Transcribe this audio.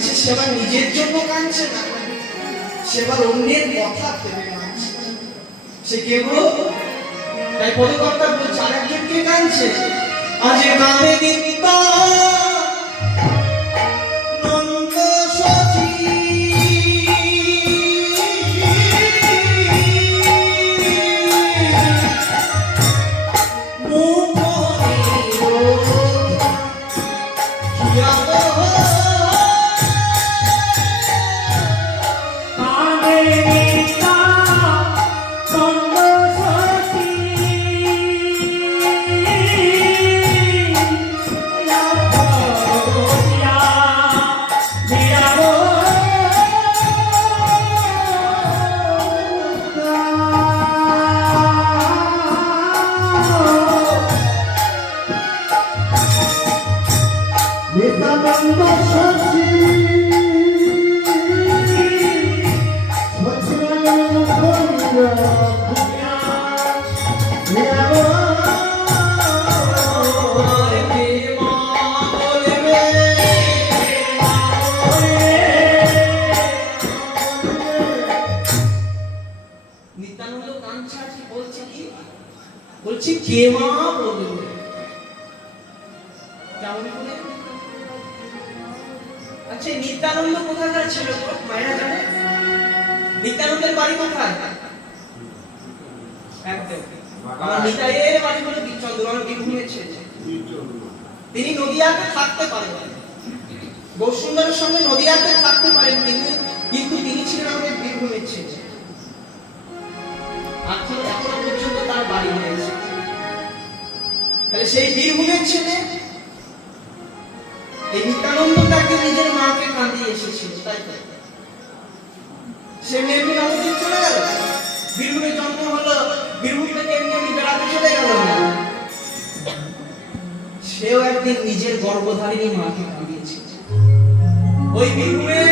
কাঁদছে সেবার নিজের জন্য কাঁদছে না, সেবার অন্যের কথা ভেবে কাঁদছে। সে কে গো? তাই পদকর্তা বলছে আর একজন কে কাঁদছে, আজ কাঁদে দিতা নন্দ সচি বলছি কে মা বলবে। আচ্ছা নিত্যানন্দ কোথাকার ছিল মায়েরা জানে? নিত্যানন্দের বাড়ি কোথায়? একদম আমার নিতাইয়ের বাড়ি হলো চন্দ্রগড় বীরভূমের ছেলে। তিনি নদিয়াতে থাকতে পারেন, বসুন্ধরার সঙ্গে নদিয়াতে থাকতে পারেন, কিন্তু তিনি ছিলেন আমাদের বীরভূমের ছেলে। এখনো পর্যন্ত তার বাড়ি রয়েছে। তাহলে সেই বীরভূমের ছেলে এই নিত্যানন্দ তাকে নিজের মাকে কাঁদিয়ে এসেছিল, তাই তো? সে এমনি নবদ্বীপ চলে গেল, বীরভূমে জন্ম হলো, বীরভূম থেকে এমনি বেড়াতে চলে গেল না, সেও একদিন নিজের গর্ভধারিণী মাকে কাঁদিয়েছিল। ওই বীরভূমের